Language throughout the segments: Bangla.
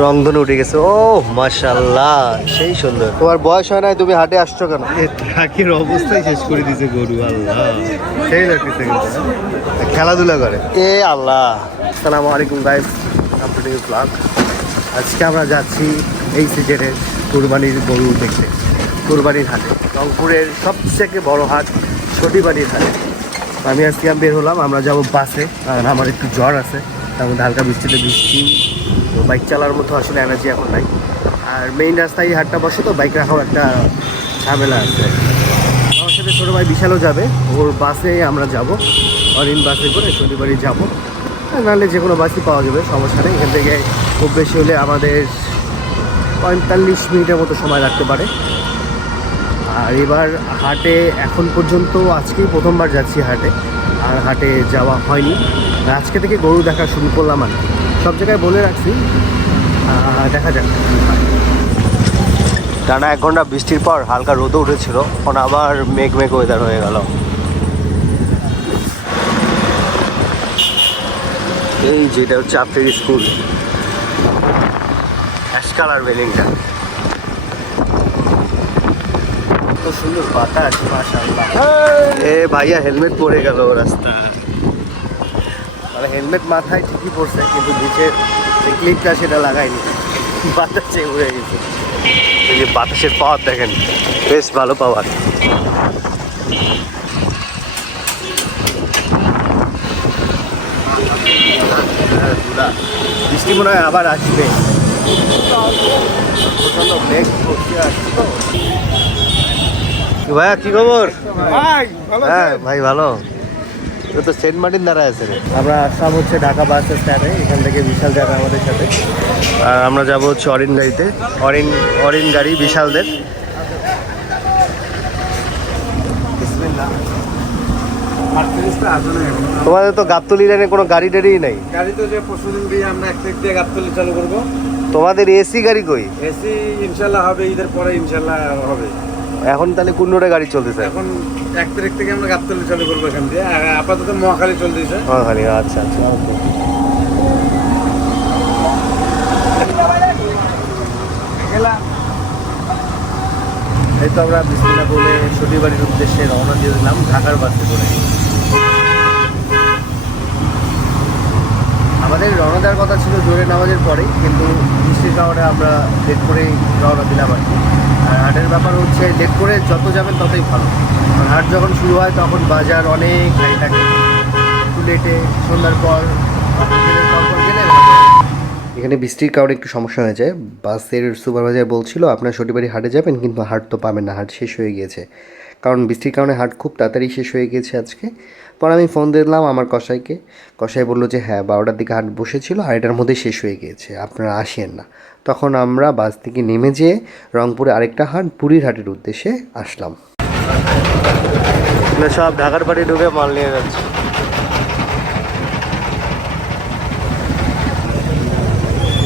রংধনু উঠে গেছে। ও মাশাল্লাহ সেই সুন্দর। তোমার বয়স হয় নাই তুমি হাটে আসছো কেন? ট্রাকের অবস্থাই শেষ করে দিয়েছে গরু আল্লাহ। সেই লাগতেছে খেলাধুলা করে। এ আল্লাহ। সালামু আলাইকুম গাইস কম্পিউটার ব্লগ আজকে আমরা যাচ্ছি এই সিজনের কুরবানির গরু দেখতে। কুরবানির হাটে। রংপুরের সবথেকে বড় হাট ছটিবাড়ির হাটে। আমি আজকে আমি বের হলাম আমরা যাব বাসে। আর আমার একটু জ্বর আছে তার মধ্যে হালকা বৃষ্টিতে বৃষ্টি তো বাইক চালার মতো আসলে এনার্জি এখন নাই। আর মেইন রাস্তায় এই হাটটা বসে তো বাইক রাখাও একটা ঝামেলা আছে। আমার সাথে ছোটো ভাই বিশালও যাবে, ওর বাসে আমরা যাব, অরিন বাসে করে শনিবারই যাব। নাহলে যে কোনো বাসই পাওয়া যাবে, সমস্যা নেই। এখান থেকে খুব বেশি হলে আমাদের পঁয়তাল্লিশ মিনিটের মতো সময় লাগতে পারে। আর এবার হাটে এখন পর্যন্ত আজকেই প্রথমবার যাচ্ছি হাটে, আর হাটে যাওয়া হয়নি। আজকে থেকে গরু দেখা শুরু করলাম আর কি। সব জায়গায় বলে রাখছি। দেখা যাক। টানা এক ঘণ্টা বৃষ্টির পর হালকা রোদও উঠেছিল এখন আবার মেঘ মেঘ ওয়েদার হয়ে গেল। এই যেটা হচ্ছে আপনার স্কুল অ্যাশ কালার বিল্ডিংটা সুন্দর বাতাস এ ভাইয়া হেলমেট পরে গেল রাস্তা মানে হেলমেট মাথায় ঠিকই পড়ছে কিন্তু নিচের যে ক্লিপটা সেটা লাগায়নি বাতাসে উড়ে গেছে। এই যে বাতাসের পাওয়ার দেখেন বেশ ভালো পাওয়ার। বৃষ্টি মনে হয় আবার আসবে। প্রচণ্ড মেঘ করতে আসছে তো। ভাইয়া কি খবর? হ্যাঁ ভাই ভালো। ও তো সেন্ট মার্টিন দ্বারা আছে রে। আমরা আসলাম হচ্ছে ঢাকা বাস স্ট্যান্ডে এখান থেকে বিশাল যাবে আমাদের সাথে। আর আমরা যাব হচ্ছে অরিন গাড়িতে। অরিন অরিন গাড়ি বিশালদের। তোমাদের তো গাবতলি লাইনে কোনো গাড়ি টাড়ি নাই। গাড়ি তো যে পরশুদিন দিয়ে আমরা এক তারিখ দিয়ে গাবতলি চালু করব। তোমাদের এসি গাড়ি কই? এসি ইনশাল্লাহ হবে ঈদের পরে ইনশাল্লাহ হবে। এখন তাহলে কোনোটা গাড়ি চলতেছে। এখন এক তারিখ থেকে আমরা গাবতলি চালু করব এখান দিয়ে। আপাতত মহাখালী চলতেছে। মহাখালী খালি আচ্ছা আচ্ছা এই তো আমরা বিসমিল্লা বলে শনিবারের উদ্দেশ্যে রওনা দিয়ে দিলাম ঢাকার বাসে করে আমাদের রওনা দেওয়ার কথা ছিল জোরে নামাজের পরেই কিন্তু বৃষ্টির কারণে আমরা লেট করেই রওনা দিলাম আর কি। আর হাটের ব্যাপার হচ্ছে লেট করে যত যাবেন ততই ভালো। হাট যখন শুরু হয়, তখন বাজার অনেক হাই থাকে। একটু লেটে সন্ধ্যার পর। এখানে বৃষ্টির কারণে একটু সমস্যা হয়ে যায়। বাসের সুপারভাইজার বলছিল, আপনার শনিবারই হাটে যাবেন, কিন্তু হাট তো পাবেন না, হাট শেষ হয়ে গিয়েছে। কারণ বৃষ্টির কারণে হাট খুব তাড়াতাড়ি শেষ হয়ে গিয়েছে আজকে। পর আমি ফোন দিলাম আমার কসাইকে। কসাই বলল যে হ্যাঁ বারোটার দিকে হাট বসেছিল আর এটার মধ্যে শেষ হয়ে গিয়েছে, আপনারা আসেন না। তখন আমরা বাস থেকে নেমে যেয়ে রংপুরে আরেকটা হাট, পুরীর হাটের উদ্দেশ্যে আসলাম। সব ঢাকার বাড়ি ঢুকে মাল নিয়ে যাচ্ছে।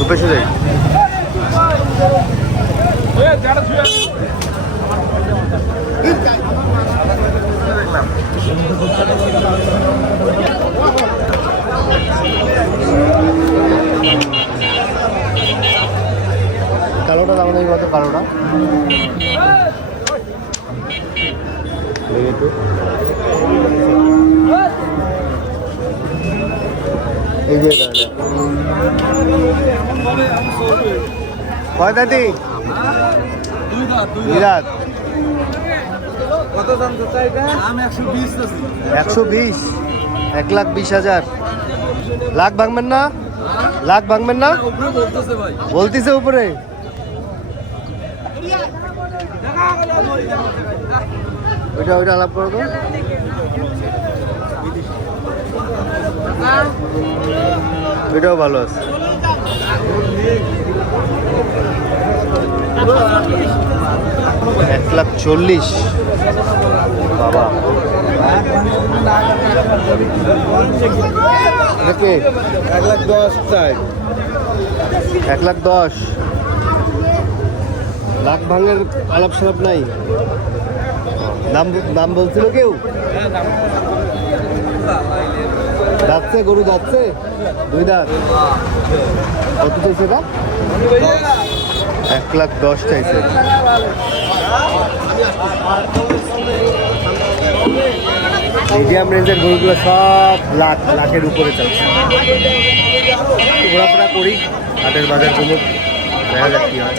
উপেশে কালোটা। এই যে। কয় আমি একশো বিশ, এক লাখ বিশ হাজার। লাখ ভাঙবেন না? লাখ ভাঙবেন না? বলতিছে উপরে। ওইটা ওইটা আলাপ করো তো। ওইটাও ভালো আছে। এক লাখ চল্লিশ। বাবা। এক লাখ দশ চাই। এক লাখ দশ। লাখ ভাঙের আলাপ সালাপ নাই। দাম দাম বলছিল কেউ? যাচ্ছে, গরু যাচ্ছে? দুই দাঁত। কত চাইছে এটা? এক লাখ দশ চাইছে। মিডিয়াম রেঞ্জের গরুগুলো সব লাখ লাখের উপরে চলছে ঘোরাফেরা করি হাটের বাজারগুলো দেখা যাক কি হয়।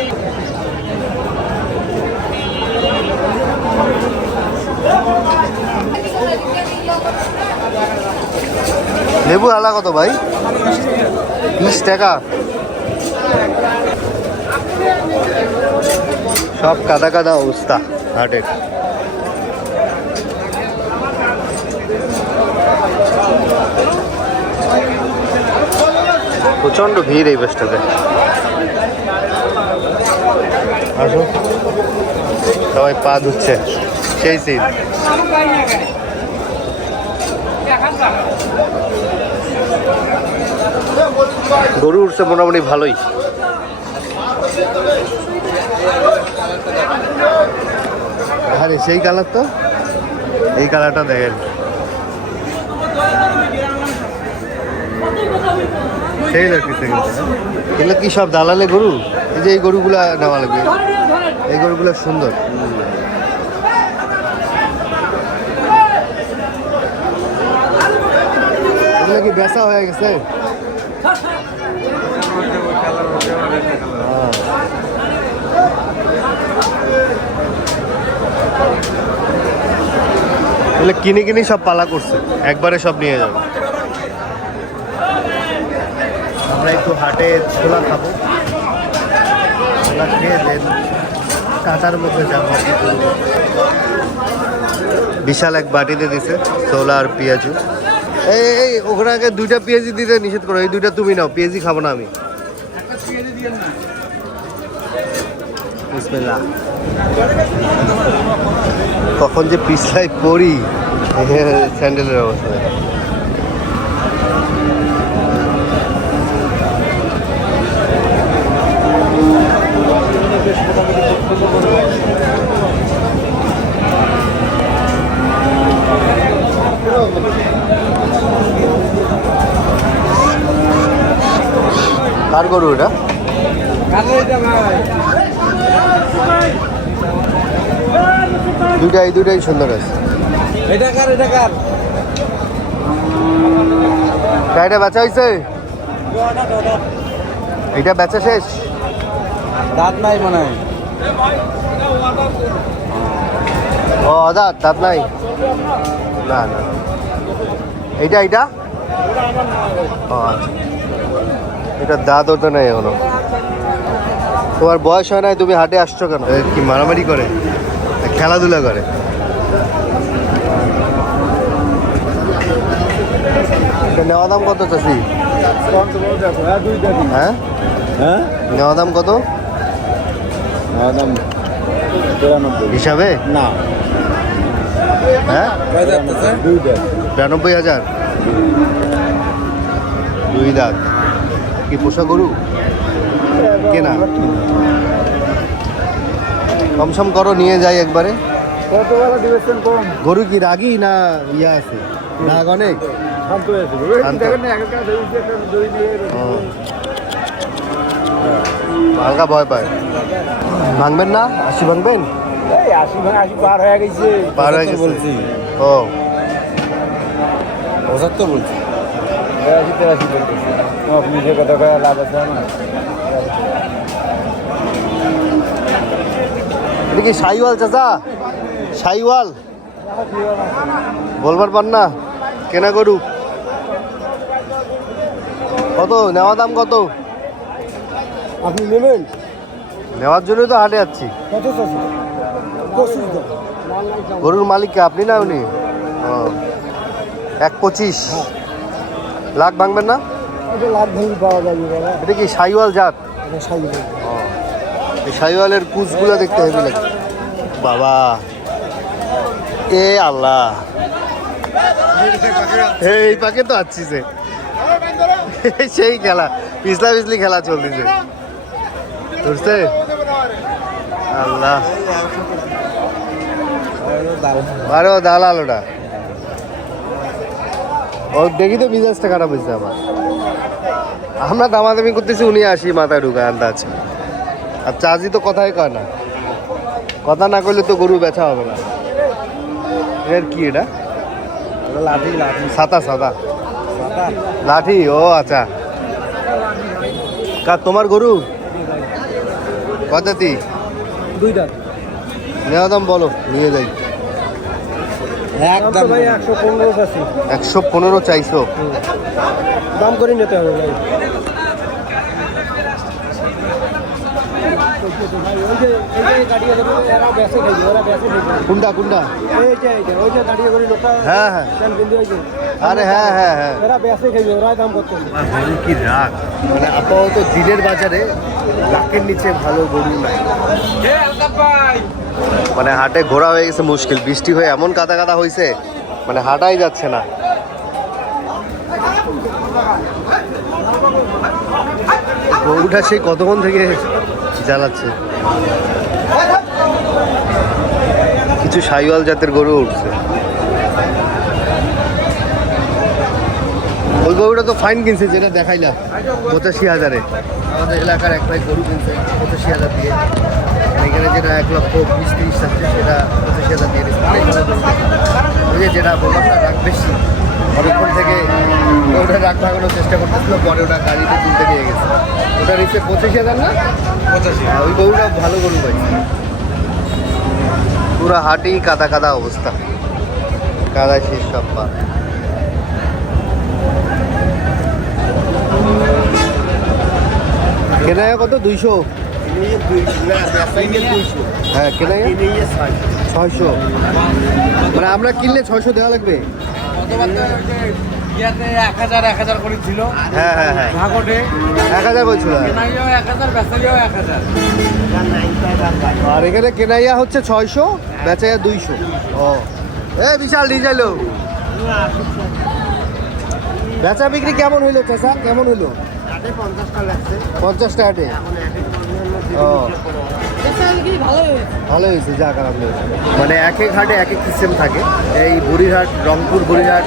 লেবু আলা কত ভাই? বিশ টাকা। সব কাদা কাদা অবস্থা হাটের প্রচণ্ড ভিড় এই বাসটাতে। আসো। সবাই পা ধুচ্ছে। সেই গরু উঠছে মোটামুটি ভালোই। আরে, সেই কালার তো? এই কালারটা দেখেন। সেই? এগুলো কি সব দালালে গরু? এই যে এই গরুগুলা নেওয়া লাগবে এই গরুগুলো সুন্দর এগুলো কি বেচা হয়ে গেছে। কিনে কিনে সব পালা করছে। একবারে সব নিয়ে যাবে। আমরা একটু হাটে ছোলা খাব। ছোলা খেয়ে দেন। কাঁচার মধ্যে যাব বিশাল এক বাটিতে দিছে ছোলা আর পেঁয়াজু। এই এই, ওখানে আগে দুইটা পেঁয়াজি দিতে নিষেধ করো, এই দুইটা তুমি নাও পেঁয়াজি খাব না আমি। কখন যে পিছলাই পড়ি, স্যান্ডেলের অবস্থা। গরু এটা? দুইটাই দুটাই সুন্দর আছে। এটা কার এটা কার? গাড়িটা বেচা হয়েছে এটা বেচা শেষ? দাঁত নাই মনে হয়। ও দাঁত দাঁত নাই? না না। এইটা এইটা? ও আচ্ছা। এটা দাঁতও তো নেই এখনও। তোমার বয়স হয় নাই তুমি হাটে আসছো কেন? কি মারামারি করে? খেলাধুলা করে। এটা নেওয়া দাম কত চাষি হ্যাঁ? হ্যাঁ? নেওয়া দাম কত? দাম তিরানব্বই। হিসাবে? না। হ্যাঁ? বিরানব্বই হাজার? দুই দাঁত। কি পোষা গরু? কেনা? কমসম করো, নিয়ে যাই একবারে। গরু কি রাগি না ইয়া আছে? রাগ অনেক। হালকা ভয় পায়। ভাঙবেন না? আশি ভাঙবেন? পার হয়ে গেছে। পার হয়ে গেছে বলছি। ও। পঁচাত্তর বলছি। তেরাশি তেরাশি বলতেছি তোমার নিজে কথা কয়ে লাভ আছে না এটা কি সাইওয়াল চাচা সাইওয়াল। বলবার পার না কেনা গরু। কত নেওয়া দাম কত? আপনি নেবেন? নেওয়ার জন্যই তো হাটে যাচ্ছি। গরুর মালিক আপনি না উনি? এক পঁচিশ। লাখ ভাঙবেন না? এটা লাভ ভেঙে পাওয়া যাবে এটা কি সাইওয়াল জাত? এই সাইওয়ালের কুচগুলো দেখতে হেভি লাগে। বাবা এ আল্লাহ। এই পাকে তো আসছিছে সেই খেলা পিছলা পিছলি খেলা চলতেছে। বুঝতে আল্লাহ। আরে দালাল ওটা। ও দেখি তো মিজাজটা খারাপ হয়েছে আমার। আমরা দামাদামি করতেছি উনি আসি মাথায় ঢুকায় আন্দাজ। আর চার্জি তো কথাই কয় না। কথা না করলে তো গরু বেচা হবে না। এর কি এটা? লাঠি লাঠি। সাদা সাদা। লাঠি? ও আচ্ছা। কার তোমার গরু? কতাতি দুই দাঁত নেওয়া দাম বলো নিয়ে যাই। একদম। একশো পনেরো একশো পনেরো চাইছো? দাম করে নিতে হবে ভাই। করে হ্যাঁ হ্যাঁ। আরে হ্যাঁ হ্যাঁ হ্যাঁ। কি রাগ। মানে আপাতত দিনের বাজারে লাখের নিচে ভালো গরু নাই। মানে হাটে ঘোরা হয়ে গেছে মুশকিল। বৃষ্টি হয়ে এমন কাদা কাদা হয়েছে মানে হাঁটাই যাচ্ছে না। গরুটা সেই কতক্ষণ থেকে জ্বালাচ্ছে? কিছু সাইওয়াল জাতের গরু উঠছে। ওই গরুটা তো ফাইন কিনছে, যেটা দেখাইলা পঁচাশি হাজারে। আমাদের এলাকার এক ভাই গরু কিনছে, পঁচাশি হাজার দিয়ে। এখানে যেটা এক লক্ষ বিশ তিরিশ থাকছে সেটা পঁচিশ হাজার দিয়ে দিচ্ছে। ওই যে যেটা বললাম না রাগ বেশি। অনেকক্ষণ থেকে ওটা রাগ ভাগানোর চেষ্টা করতেছিল পরে ওটা গাড়িতে তুলতে নিয়ে গেছে। ওটা নিচ্ছে পঁচিশ হাজার না? পঁচাশি। হ্যাঁ, ওই গরুটা ভালো গরু ভাই পুরো হাটেই কাদা কাদা অবস্থা। কাদায় শেষ সব পা। কেনায় কত? দুইশো? হ্যাঁ কেনায় ছয়শো। মানে আমরা কিনলে ছয়শো দেওয়া লাগবে? এক হাজার এক হাজার করে ছিল হ্যাঁ হ্যাঁ হ্যাঁ। এক হাজার বলছিল। এক হাজার এক হাজার আর এখানে কেনাইয়া হচ্ছে ছয়শো বেচাইয়া দুইশো। ও। এ বিশাল ডিজাইলো বেচা বিক্রি কেমন হইল চাষা কেমন হইল? পঞ্চাশ টাকাতে ও ভালো হয়েছে। যা খারাপ হয়েছে মানে এক এক হাটে এক এক সিস্টেম থাকে। এই বুড়িরহাট রংপুর বুড়িরহাট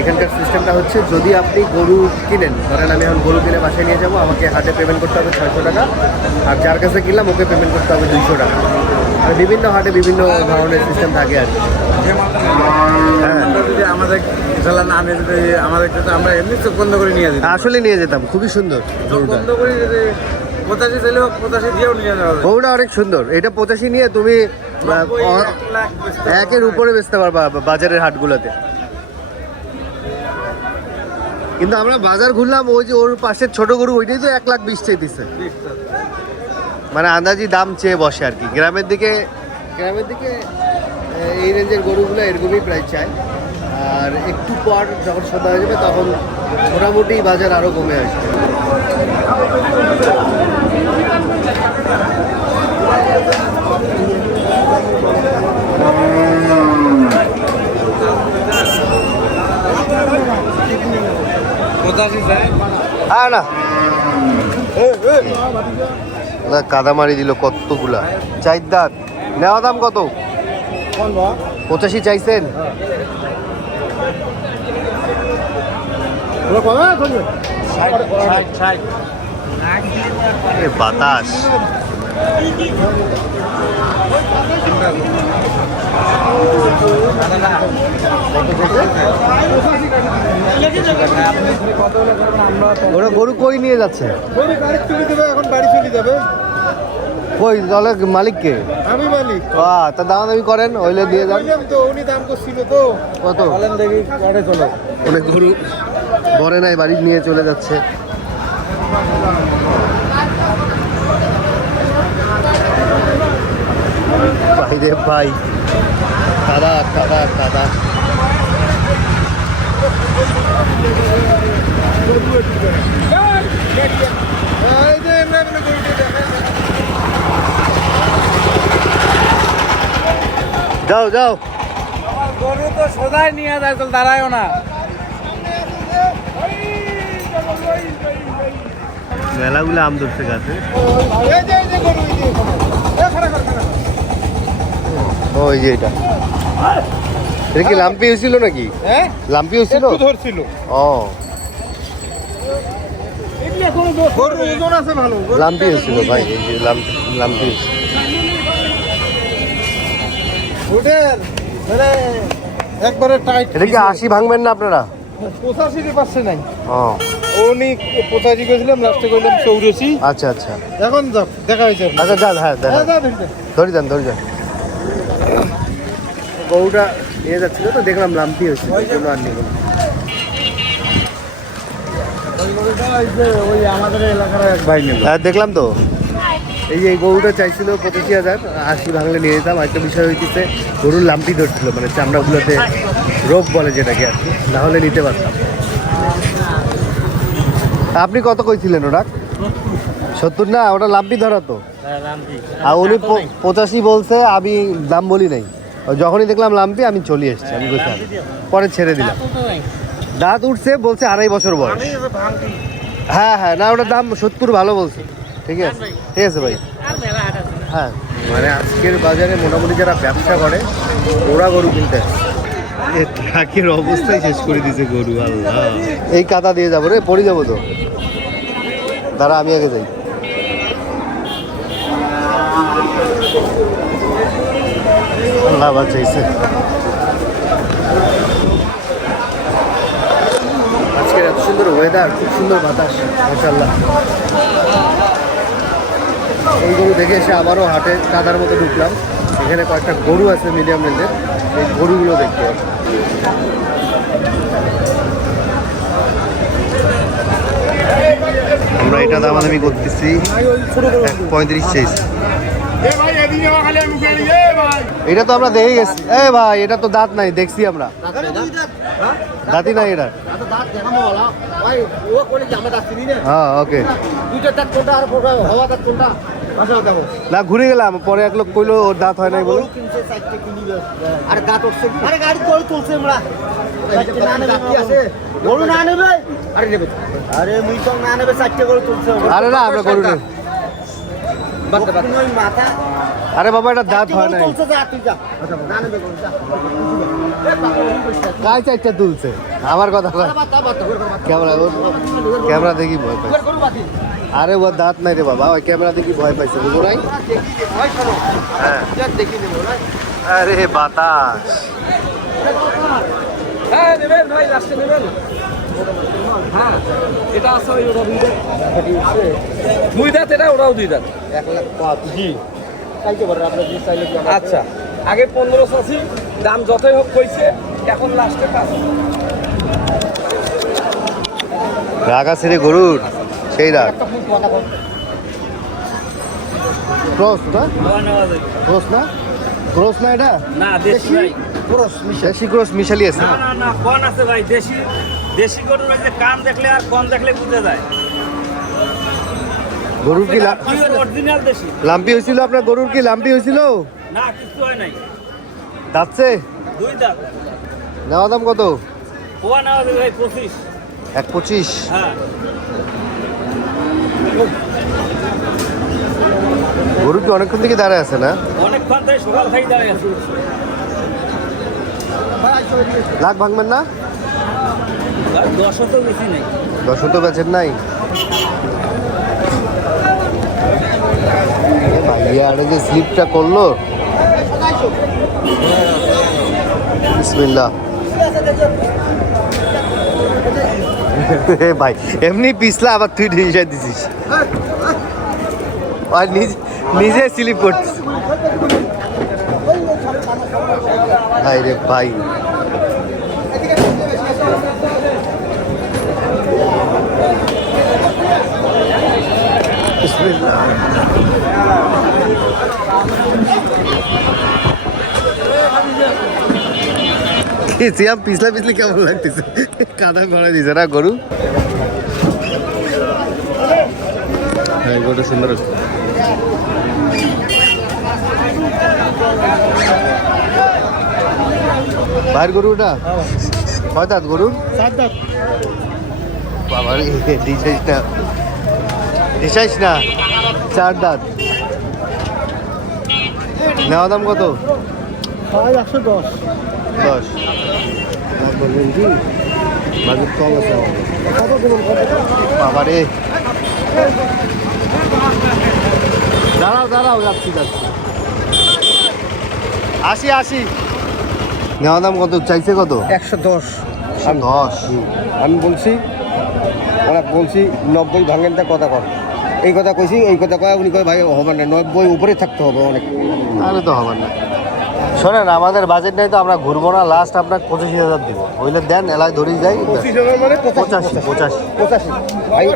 এখানকার সিস্টেমটা হচ্ছে যদি আপনি গরু কিনেন ধরেন আমি এখন গরু কিনে বাসায় নিয়ে যাব আমাকে হাটে পেমেন্ট করতে হবে ছয়শো টাকা আর যার কাছে কিনলাম ওকে পেমেন্ট করতে হবে দুইশো টাকা। আর বিভিন্ন হাটে বিভিন্ন ধরনের সিস্টেম থাকে আর কি। হ্যাঁ। যদি আমাদের আমাদের আমরা এমনি চোখ বন্ধ করে নিয়ে যেতাম। আসলে নিয়ে যেতাম খুবই সুন্দর চোখ বন্ধ করে যদি পঁচাশি ছেলে পঁচাশি দিয়েও নিয়ে যাওয়া অনেক সুন্দর। এটা পঁচাশি নিয়ে তুমি একের উপরে বেচতে পারবা বাজারের হাটগুলোতে। কিন্তু আমরা বাজার ঘুরলাম ওই যে ওর পাশের ছোট গরু ওইটাই তো এক লাখ বিশ চেয়ে দিচ্ছে মানে আন্দাজি দাম চেয়ে বসে আর কি। গ্রামের দিকে গ্রামের দিকে এই রেঞ্জের গরুগুলো এরকমই প্রায় চায়। আর একটু পর যখন সন্ধ্যা হয়ে যাবে তখন মোটামুটি বাজার আরও কমে আসবে। হ্যাঁ না। না, কাদা মারি দিল কতগুলা। চার দাঁত নেওয়া দাম কত? পঁচাশি চাইছেন? বাতাস। ওরা গরু কই নিয়ে যাচ্ছে? গরু গাড়ি তুলে দেবে এখন বাড়ি চলে যাবে। কই দলে মালিককে আমি মালিক বাহ তা দাম দামি করেন ওইলে দিয়ে যান বললাম তো উনি দাম করছিল তো কত বলেন দেখি পরে চলো অনেক গরু বরে নাই বাড়ি নিয়ে চলে যাচ্ছে ভাই রে ভাই কাদা কাদা কাদা এই যে এমনি এমনি গরুটা দেখেন যাও যাও। গরু তো সোজাই নিয়ে যায় তো দাঁড়ায়ও না। মেলাগুলো আম ধরছে গাছে। ওই যে এটা। এটা কি লাম্পি হয়েছিল নাকি? হ্যাঁ লাম্পি হয়েছিল? ধরছিল। ও। লাম্পি হয়েছিল ভাই এই যে লাম্পি লাম্পি হয়েছিল। ওটার মানে একবারে টাইট এটা কি আশি ভাঙবেন না আপনারা? পঁচাশি পাচ্ছে নাই। ও। উনি পঁচাশি করেছিলাম লাস্টে করলাম চৌরাশি। আচ্ছা আচ্ছা। এখন যাক দেখা হয়েছে। আচ্ছা যান হ্যাঁ। হ্যাঁ। ধরে যান ধরে যান। গরুটা নিয়ে যাচ্ছিল তো দেখলাম লাম্পি হয়েছে জন্য আর নিলাম ওই গরুটা ওই যে ওই আমাদের এলাকার এক ভাই হ্যাঁ দেখলাম তো। এই যে গরুটা চাইছিল পঁচাশি হাজার আশি ভাঙলে নিয়ে যেতাম। একটা বিষয় হইতেছে গরুর লাম্পি ধরছিল মানে চামড়াগুলোতে রোগ বলে যেটাকে আর কি না হলে নিতে পারতাম। আপনি কত কইছিলেন ওটা? সত্তর না ওটা লাম্পি ধরা তো। আর উনি পঁচাশি বলছে আমি দাম বলি নাই। যখনই দেখলাম লাম্পি আমি চলে এসেছি আমি বলছি পরে ছেড়ে দিলাম। দাঁত উঠছে বলছে আড়াই বছর বয়স। হ্যাঁ হ্যাঁ না ওটার দাম সত্তর ভালো বলছে। ঠিক আছে? ঠিক আছে ভাই। হ্যাঁ। মানে আজকের বাজারে মোটামুটি যারা ব্যবসা করে ওরা গরু কিনতে ট্রাকের অবস্থাই শেষ করে দিয়েছে গরু আল্লাহ। এই কাদা দিয়ে যাব রে পড়ে যাব তো। দাঁড়া আমি আগে যাই। আল্লাহ বাঁচাইছে আজকের এত সুন্দর ওয়েদার খুব সুন্দর বাতাস মাশাল্লাহ এই গরু দেখে এসে আবারও হাটে কাদার মতো ঢুকলাম। এখানে কয়েকটা গরু আছে মিডিয়াম রেঞ্জের এই গরুগুলো দেখতে আমরা এটা দামাদামি করতেছি এক পঁয়ত্রিশ চাইছি। এটা তো আমরা দেখে গেছি। এ ভাই এটা তো দাঁত নাই দেখছি আমরা। দাঁতই নাই এটা হ্যাঁ ওকে। না ঘুরে গেলাম পরে এক লোক কইলো ওর দাঁত হয় নাই বলে। গরু না নেবে আরে নেবে আরে মুই তো না নেবে চারটে গরু তুলছে। আরে না আমরা গরু নেই। মাথা। আরে বাবা এটা দাঁত হয় না কাজ চারটা তুলছে আমার কথা ক্যামেরা ক্যামেরা দেখি ভয় পাই আরে ওর দাঁত নাই রে বাবা ওই ক্যামেরা দেখি ভয় পাইছে বুঝো নাই? হ্যাঁ। আরে বাতাস। হ্যাঁ নেবেন ভাই লাস্টে নেবেন। হ্যাঁ এটা আছে ওই ওটা দুই দাঁত। এটা ওটাও দুই দাঁত। এক লাখ পাঁচ। জি। চাইতে পারেন আপনার জি চাইলে কি আচ্ছা। আগে পনেরো চাষি দাম যতই হোক কইছে এখন লাস্টে পাঁচ। রাগ আছে রে গরুর সেই রাগ। ক্রস না? ক্রস না? ক্রস না এটা? না দেশি মিশে দেশি ক্রস মিশালি আছে। না না না কন আছে ভাই? দেশি দেশি গরুর ওই যে কান দেখলে আর কন দেখলে বুঝে যায়। গরুর কি লাম্পি হয়েছিল আপনার গরুর কি লাম্পি হয়েছিল? না কিছু হয় নাই। দাঁতছে? দুই দাঁত। নেওয়া দাম কত? নেওয়া ভাই পঁচিশ। এক পঁচিশ? হ্যাঁ। গরু কি অনেকক্ষণ থেকে দাঁড়ায় আছে না? অনেকক্ষণ থেকে সকাল থেকে দাঁড়িয়ে আছে। লাখ ভাঙবেন না? আর দশও তো বেশি নেই। দশ তো বেচেন নাই? আরে যে স্লিপটা করল। ভাই, এমনি পিছলা আবার তুই ডিসিশন দিছিস। আর নিজে স্লিপ করছিস। ভাই রে ভাই। বিসমিল্লাহ। সিয়াম পিছলা পিছলি কেমন লাগতেছে? কাদা ভরা দিছে না গরু? হ্যাঁ গরু সুন্দর বাইর গরুটা? কয় দাঁত গরুর? চার দাঁত। বাবার দিছাইস না দিছাইস না চার দাঁত। নেওয়া দাম কত? একশো দশ। দশ। বলবেন কি বাজেট কম আছে কত দেবেন কত বাবারে। দাঁড়াও দাঁড়াও যাচ্ছি যাচ্ছি। আশি আশি নেওয়া দাম কত? চাইছে কত? একশো দশ। দশ। আমি বলছি ওরা বলছি নব্বই ভাঙেন তা কথা কর এই কথা কইছি এই কথা কয় উনি কয় ভাই হবে না নব্বই উপরে থাকতে হবে অনেক। তাহলে তো হবার না শোনেন আমাদের বাজেট নেই তো আমরা ঘুরবো না লাস্ট আপনার পঁচিশ হাজার দিব। ওইলে দেন এলাকায় ধরেই যাই। মানে পঁচাশি। পঁচাশি পঁচাশি।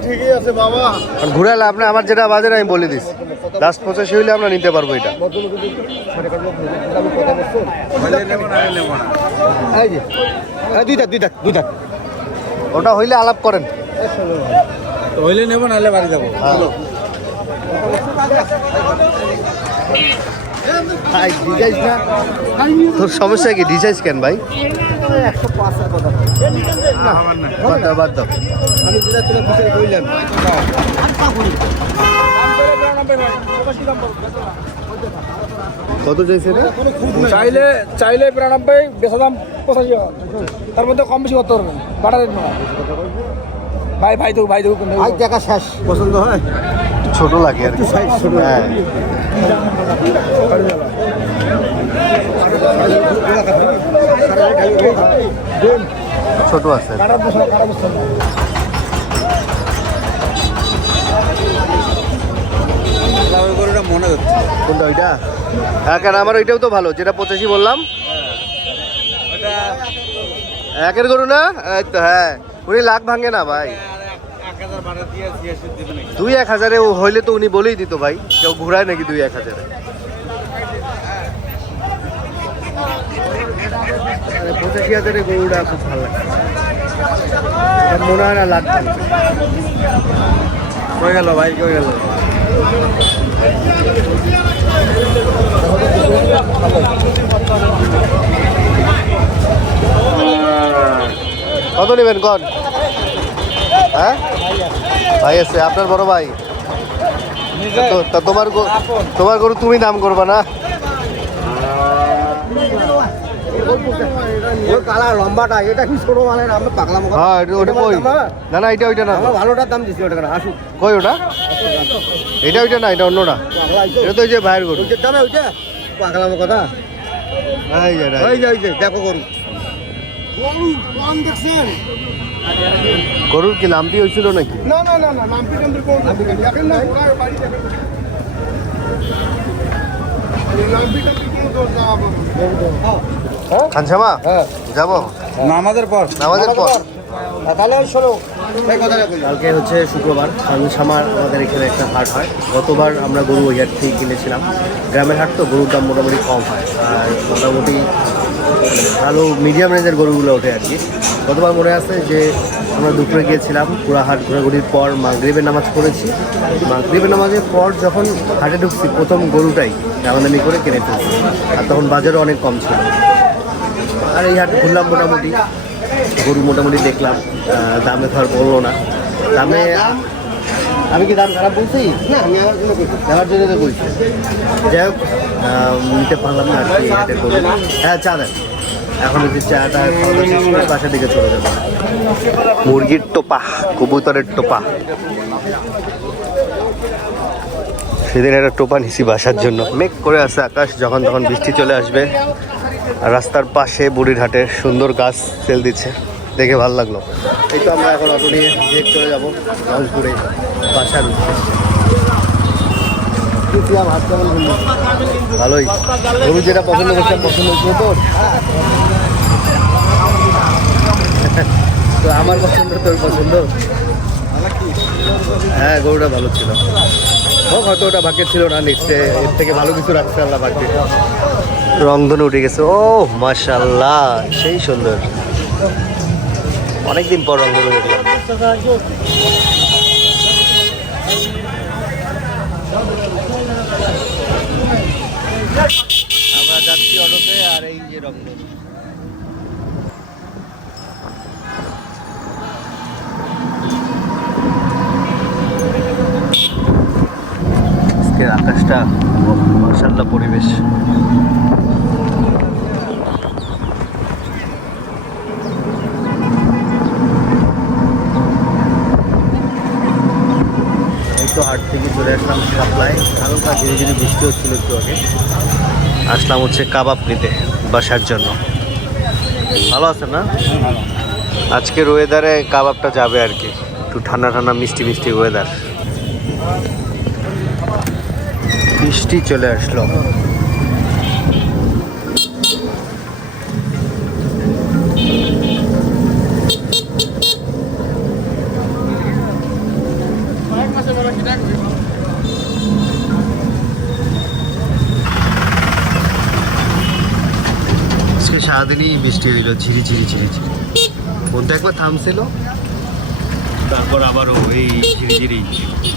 ঠিকই আছে বাবা। ঘুরালে আপনি আমার যেটা বাজেট আমি বলে দিস লাস্ট পঁচাশি হইলে আমরা নিতে পারব এটা। হইলে হইলে দুই দুই দুই ওটা হইলে আলাপ করেন। হইলে নেব না হলে বাড়ি যাব। না তোর সমস্যা কি? ডিজাইস কেন ভাই? কথা বাদ দাও, আমি যেটা তুলে বিচার কইলাম কত চাইছে চাইলে চাইলে বিরানব্বই বেচা দাম পঁচাশি তার মধ্যে কম বেশি করতে পারবেন বাটা রেট নয়। ভাই ভাই তো ভাই তো দেখা শেষ। পছন্দ হয়? ছোট লাগে আর কি। সাইজ ছোট হ্যাঁ। ছোট আছে। মনে হচ্ছে কোনটা ওইটা? হ্যাঁ কেন আমার ওইটাও তো ভালো যেটা পঁচাশি বললাম। একের গরু না? এই তো হ্যাঁ। উনি লাখ ভাঙে না ভাই এক হাজার ভাড়া দিয়ে ছিয়াশি দেবে নাকি দুই এক হাজারে ও হইলে তো উনি বলেই দিত ভাই কেউ ঘুরায় নাকি দুই এক হাজারে? পঁচাশি হাজারে গরুটা খুব ভালো লাগে মনে হয় না লাখ কই গেল ভাই কই গেল? কত নেবেন কন? হ্যাঁ? ভাই আছে আপনার বড় ভাই? তো তোমার গরু- তোমার গরু তুমি দাম করবা না? হ্যাঁ না? না এটা ওইটা না। ভালোটার দাম ওটা কই ওটা? এটা ওইটা না এটা পাগলা আইছো এটা তো ওই যে ভাইয়ের গরু। ওইটা? কথা। দেখো করুন গরুর কি লাম্পি হয়েছিল নাকি? না না না না টাম্পি কোন দেখেন না ওরা বাড়ি দেখেন নামপি টাম্পি কোনো দোষ না খানসামা? হ্যাঁ। যাব? নামাজের পর। আমাদের পর? তাহলে শোনো কই কালকে হচ্ছে শুক্রবার খানসামার আমাদের এখানে একটা হাট হয়। গতবার আমরা গরু ওই হাট থেকে কিনেছিলাম। গ্রামের হাট তো গরুর দাম মোটামুটি কম হয়। আর মোটামুটি ভালো মিডিয়াম রেঞ্জের গরুগুলো ওঠে আর কি। গতবার মনে আছে যে আমরা দুপুরে গিয়েছিলাম পুরা হাট ঘোরাঘুরির পর মাগরীবের নামাজ পড়েছি। মাগরীবের নামাজের পর যখন হাটে ঢুকছি প্রথম গরুটাই দামাদামি করে কিনে ফেলছি। আর তখন বাজারও অনেক কম ছিল। আর এই হাট ঘুরলাম মোটামুটি। গরু মোটামুটি দেখলাম দামে ধর বলল না। দামে আমি কি দাম খারাপ বলছি? না জন্য তো বলছি। যাই হোক নিতে পারলাম না আর কি গরু হ্যাঁ চা দেন। এখন হচ্ছে চাটা করে বাসার দিকে চলে যাব। মুরগির টোপা, কবুতরের টোপা। সেদিন একটা টোপা নিছি বাসার জন্য। মেঘ করে আছে আকাশ, যখন তখন বৃষ্টি চলে আসবে। রাস্তার পাশে বুড়ির হাটে সুন্দর গাছ তেল দিচ্ছে। দেখে ভালো লাগল। এই তো আমরা এখন অটো নিয়ে গেট চলে যাব রংপুরে বাসার? ভালোই। গরু যেটা পছন্দ করছে পছন্দ হচ্ছে তো তো আমার পছন্দ তোর পছন্দ? হ্যাঁ গরুটা ভালো ছিল। হোক হয়তো ওটা ভাগ্যের ছিল না নেক্সটে এর থেকে ভালো কিছু রাখছে আল্লাহ ভাগ্যে রংধনু উঠে গেছে। ও মাশাল্লাহ সেই সুন্দর। অনেকদিন পর রংধনু দেখলাম। আমরা যাচ্ছি অটোতে আর এই যে রংধনু আকাশটা মার্শাল্লাহ পরিবেশ। চলে আসলাম সাপ্লাই। হালকা ধীরে ধীরে বৃষ্টি হচ্ছিল একটু আগে। আসলাম হচ্ছে কাবাব নিতে, বাসার জন্য। ভালো আছে না? আজকের ওয়েদারে কাবাবটা যাবে আর কি। একটু ঠান্ডা ঠান্ডা মিষ্টি মিষ্টি ওয়েদার বৃষ্টি চলে আসলো। বৃষ্টি হইল ঝিরি ঝিরি ঝিরি ঝিরি। মধ্যে একবার থামছিল। তারপর আবারও এই ঝিরি ঝিরি।